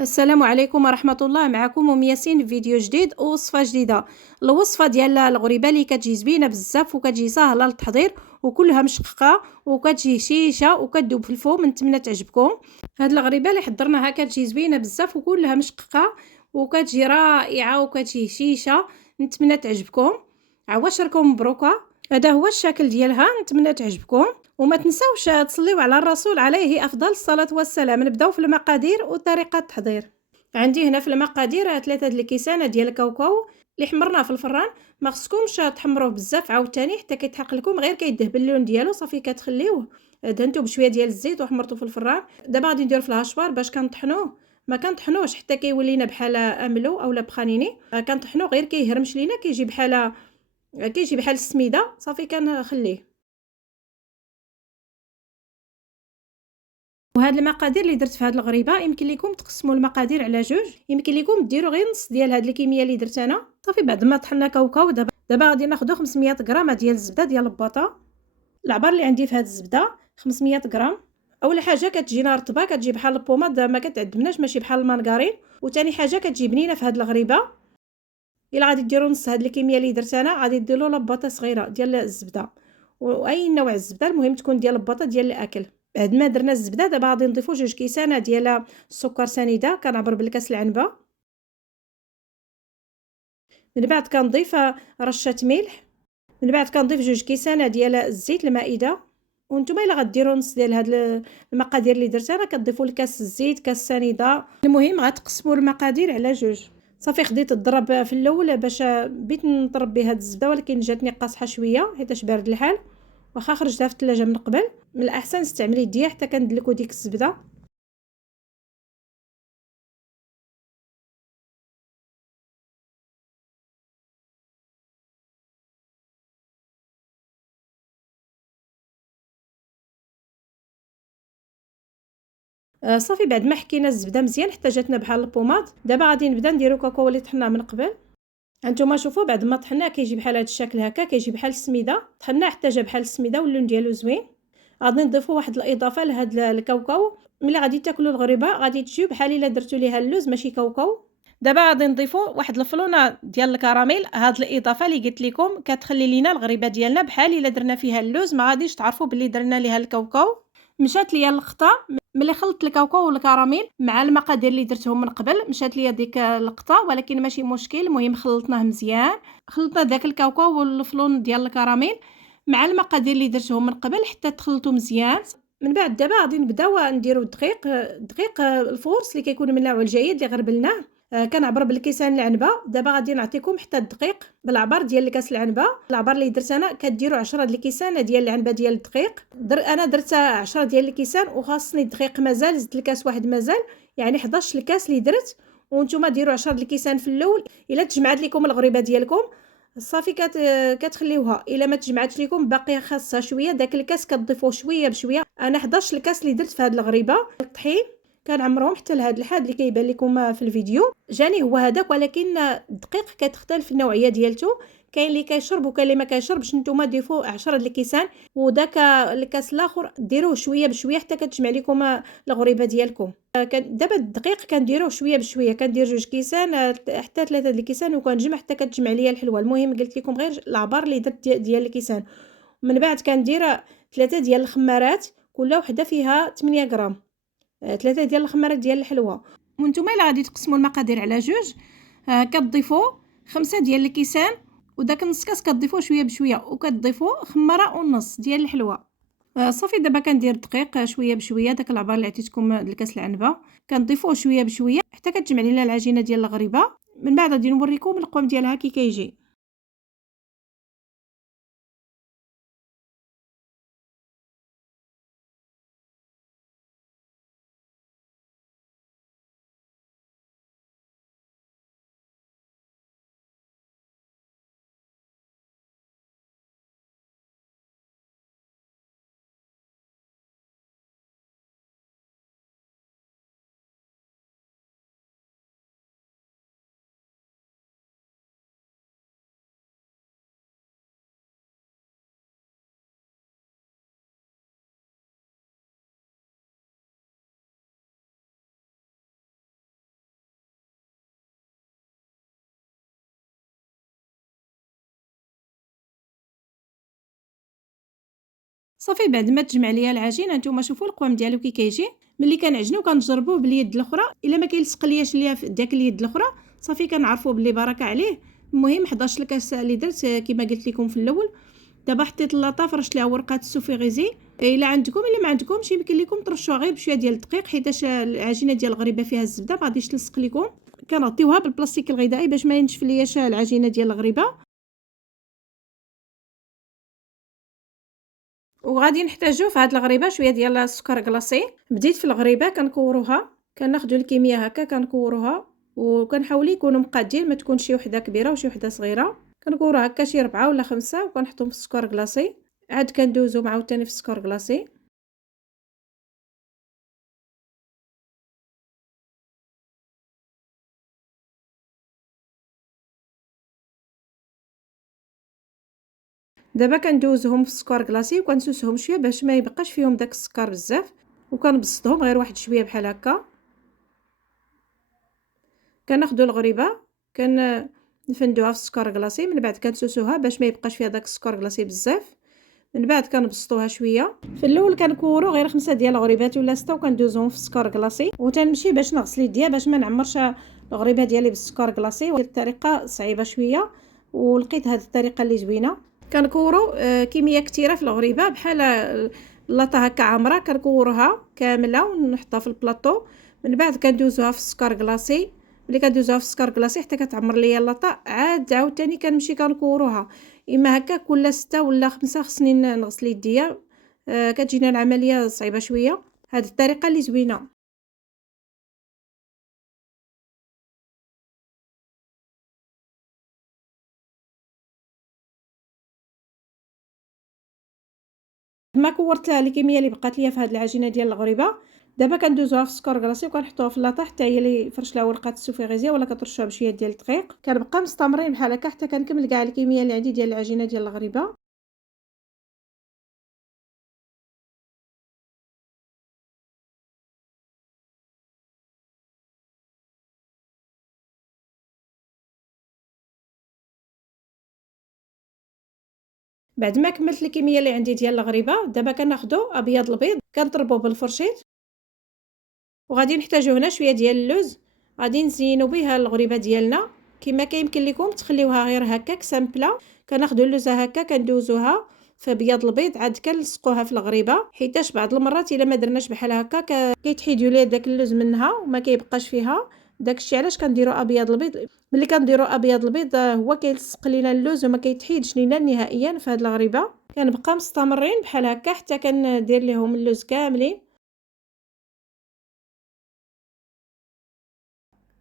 السلام عليكم ورحمة الله. معكم أم ياسين في فيديو جديد ووصفة جديدة. الوصفة ديال الغريبة اللي كتجي زوينة بزاف وكتجي ساهلة للتحضير وكلها مشققة وكتجي هشيشة وكتذوب في الفم. نتمنى تعجبكم. هاد الغريبة اللي حضرناها كتجي زوينة بزاف وكلها مشققة وكتجي رائعة وكتجي هشيشة. نتمنى تعجبكم. عواشركم مبروكة. هذا هو الشكل ديالها. نتمنى تعجبكم وما تنسوش تصليوا على الرسول عليه افضل الصلاه والسلام. نبداو في المقادير وطريقه التحضير. عندي هنا في المقادير 3 الكيسان ديال الكاوكاو اللي حمرناه في الفران. ما خصكمش تحمروه بزاف عاوتاني حتى كيتحرق لكم، غير كيدهب اللون ديالو صافي كتخليوه. دهنتو بشويه ديال الزيت وحمرته في الفران. دابا غادي نديرو في الهاشوار باش كنطحنوه. ما كنطحنوش حتى كيولي لنا بحال املو اولا بخانيني. كنطحنوه غير كيهرمش لينا، كيجي بحال السميده صافي كنخليه. وهاد المقادير اللي درت في هاد الغريبه يمكن لكم تقسموا المقادير على جوج، يمكن لكم ديروا غير نص ديال هاد الكميه اللي درت انا. صافي بعد ما طحنا كاوكاو دابا غادي ناخذ 500 غرام ديال الزبده ديال البطا. العبار اللي عندي في هاد الزبده 500 غرام. اول حاجه كتجينا رطبه، كتجي بحال البوماد ما كتعذبناش، ماشي بحال المارغرين. وثاني حاجه كتجي بنينه في هاد الغريبه. الا غادي ديروا نص هاد الكميه اللي درت انا غادي ديروا لبطه صغيره ديال الزبده، واي نوع الزبده المهم تكون ديال البطه ديال الاكل. بعد ما درنا الزبده دابا غادي نضيفو 2 كيسان ديال السكر سنيده. كنعبر بالكاس العنبه. من بعد كنضيف رشه ملح. من بعد كنضيف 2 كيسان ديال الزيت المائده. وانتم الا غديروا نص ديال هاد المقادير اللي درت انا كتضيفوا لكاس الزيت كاس سنيده. المهم غتقسموا المقادير على جوج. صافي خديت الضرب في الاول باش بيت نطرب بها هاد الزبده، ولكن جاتني قاصحه شويه حيتاش بارد الحال. واخا خرجتها في الثلاجه من قبل، من الاحسن استعملي يديا حتى كندلكوا ديك الزبده. صافي بعد ما حكينا الزبده مزيان حتى جاتنا بحال البوماد، دابا غادي نبدا نديرو كاكاو اللي طحناه من قبل. هانتوما شوفوا بعد ما طحناه كيجي بحال هذا الشكل هكا، كيجي بحال السميده. طحناه حتى جا بحال السميده واللون ديالو زوين. غادي نضيفوا واحد الاضافه لهذا الكاوكاو. ملي غادي تاكلوا الغريبه غادي تجيو بحال الا درتوا ليها اللوز ماشي كاوكاو. دابا غادي نضيفوا واحد الفلونه ديال الكراميل. هاد الاضافه اللي قلت لكم كتخلي لينا الغريبه ديالنا بحال الا درنا فيها اللوز، ما غاديش تعرفوا باللي درنا ليها الكاوكاو. مشات ليا اللقطه ملي خلطت الكاوكاو والكراميل مع المقادير اللي درتهم من قبل، مشات ليا ديك اللقطه، ولكن ماشي مشكل. المهم خلطناه مزيان. خلطنا داك الكاوكاو والفلون ديال الكراميل مع المقادير اللي درتهم من قبل حتى تخلطوا مزيان. من بعد دابا غادي نبداو نديرو الدقيق الفورس اللي كيكون من النوع الجيد اللي غربلناه. كنعبر بالكيسان العنبه. دابا غادي نعطيكم حتى الدقيق بالعبار ديال الكاس العنبه. العبار اللي درت انا كديروا 10 د الكيسان ديال العنبه ديال الدقيق. انا درت 10 ديال الكيسان وخاصني الدقيق مازال، زدت الكاس واحد مازال، يعني 11 الكاس اللي درت. وانتم ديروا 10 د الكيسان في الاول. الا تجمعت لكم الغريبه ديالكم صافي كتخليوها. الا ما تجمعتش لكم باقي خاصها شويه داك الكاس كتضيفوه شويه بشويه. انا 11 الكاس اللي درت في هذه الغريبه الطحين كنعمرهم حتى لهاد الحاد اللي كيبان لكم في الفيديو. جاني هو هذاك، ولكن الدقيق كتختلف النوعيه ديالته. كاين اللي كيشرب وكاين اللي ما كيشربش. نتوما ضيفوا 10 د الكيسان وداك الكاس الاخر ديروه شويه بشويه حتى كتجمع لكم الغريبه ديالكم. دابا الدقيق كنديروه شويه بشويه. كندير 2 كيسان حتى 3 د الكيسان وكنجمع حتى كتجمع ليا الحلوه. المهم قلت لكم غير العبار اللي درت ديال الكيسان. من بعد كندير 3 ديال الخمارات، كل وحده فيها 8 غرام. 3 ديال الخمارات ديال الحلوه. وانتم الا غادي تقسموا المقادير على جوج كتضيفوا 5 ديال الكيسان وداك النص كاس كتضيفوه شويه بشويه وكتضيفوا خماره ونص ديال الحلوه. صافي دابا كندير الدقيق شويه بشويه. داك العبار اللي عطيتكم الكاس العنبه كنضيفوه شويه بشويه حتى كتجمع لينا العجينه ديال الغريبه. من بعد غادي نوريكم القوام ديالها كي كيجي. صافي بعد ما تجمع ليا العجين هانتوما شوفوا القوام ديالو كي كيجي. ملي كنعجنو كنجربوه باليد الاخرى، الا ما كيلصق لياش ليا في داك اليد الاخرى صافي كنعرفوا بلي بركه عليه. المهم 11 الكاس اللي درت كما قلت لكم في الاول. دابا حطيت اللاطه، فرشت ليها ورقات السوفي غيزي. الا عندكم الا ما عندكمش يمكن لكم ترشوها غير بشويه ديال الدقيق، حيتاش العجينه ديال الغريبه فيها الزبده ما غاديش تلصق لكم. كنغطيوها بالبلاستيك الغذائي باش ما ينشف لياش العجينه ديال الغريبه. وغادي نحتاجو في هاد الغريبه شويه ديال السكر كلاصي. بديت في الغريبه كنكوروها، كناخذوا الكميه هكا كنكوروها، وكنحاول يكونوا مقادين، ما تكونش شي وحده كبيره وشي وحده صغيره. كنكورو هكا شي 4 ولا 5 وكنحطهم في السكر كلاصي، عاد كندوزو عاوتاني في السكر كلاصي. دابا كندوزهم في السكر كلاصي وكنسوسهم شويه باش ما يبقاش فيهم داك السكر بزاف، وكنبسطهم غير واحد شويه بحال هكا. كناخذوا الغريبه نفندوها في السكر كلاصي، من بعد كنسوسوها باش ما يبقاش فيها داك السكر كلاصي بزاف. من بعد كنبسطوها شويه. في الاول كنكورو غير 5 ديال الغريبات ولا 6 وكندوزهم في السكر كلاصي، وتنمشي باش نغسل يديا باش ما نعمرش الغريبه ديالي بالسكر كلاصي. الطريقه صعيبه شويه ولقيت هذه الطريقه اللي زوينه. كنكورو كميه كثيره في الغريبه بحال اللاطه هكا عامره، كنكوروها كامله ونحطها في البلاطو. من بعد كندوزوها في السكر كلاصي. ملي كندوزوها في السكر كلاصي حتى كتعمر ليا اللاطه، عاد عاوتاني كنمشي كنكوروها. اما هكا كل 6 ولا 5 خصني نغسل يديا. كتجينا العمليه صعيبه شويه. هذه الطريقه اللي زوينه. ما كورت الكميه اللي بقات ليا في هذه العجينه ديال الغريبه. دابا كندوزوها في السكر كلاصي وكنحطوها في اللاطه حتى هي اللي فرش لها ورقه السوفيغيزيه ولا كترشوها بشويه ديال الدقيق. كنبقى مستمرين بحال هكا حتى كنكمل كاع الكميه اللي عندي ديال العجينه ديال الغريبه. بعد ما كملت الكميه اللي عندي ديال الغريبه، دابا كناخذوا ابيض البيض كنضربوه بالفرشيط. وغادي نحتاجو هنا شويه ديال اللوز، غادي نزينو بها الغريبه ديالنا. كما كيمكن لكم تخليوها غير هكاك سامبله. كناخذوا اللوزه هكا كندوزوها في ابيض البيض، عاد كنلصقوها في الغريبه، حيتاش بعض المرات الا ما درناش بحال هكا كيتحيدوا ليا داك اللوز منها وما كيبقاش فيها. داكشي علاش كنديروا ابيض البيض. ملي كنديروا ابيض البيض هو كيلصق لينا اللوز وما كيتحيدش لينا نهائيا في هذه الغريبه. كنبقى مستمرين بحال هكا حتى كندير لهم اللوز كاملين.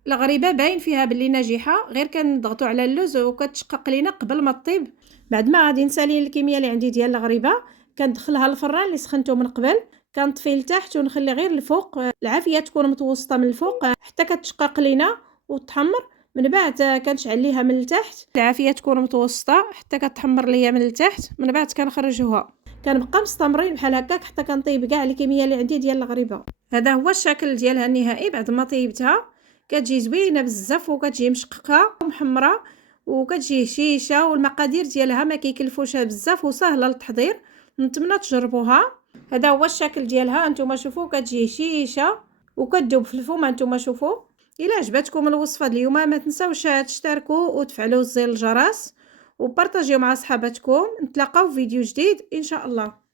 الغريبه باين فيها باللي ناجحه، غير كنضغطوا على اللوز وكتشقق لينا قبل ما طيب. بعد ما غادي نسالي الكميه اللي عندي ديال الغريبه، كندخلها للفران اللي سخنته من قبل. كنطفي لتحت ونخلي غير الفوق، العافيه تكون متوسطه من الفوق حتى كتشقق لينا وتحمر. من بعد كنشعل ليها من التحت، العافيه تكون متوسطه حتى كتحمر ليا من التحت. من بعد كنخرجوها. كنبقى مستمرين بحال هكاك حتى كنطيب كاع الكميه اللي عندي ديال الغريبه. هذا هو الشكل ديالها النهائي بعد ما طيبتها. كتجي زوينه بزاف وكتجي مشققه ومحمره وكتجي هشيشه، والمقادير ديالها ما كيكلفوش بزاف وسهله للتحضير. نتمنى تجربوها. هذا هو الشكل ديالها، انتم شوفوا كتجي هشيشه وكتذوب في الفم. انتم شوفوا. الى عجبتكم الوصفه اليوم ما تنساوش تشتركوا وتفعلوا زر الجرس وبارطاجيو مع صحاباتكم. نتلاقاو في فيديو جديد ان شاء الله.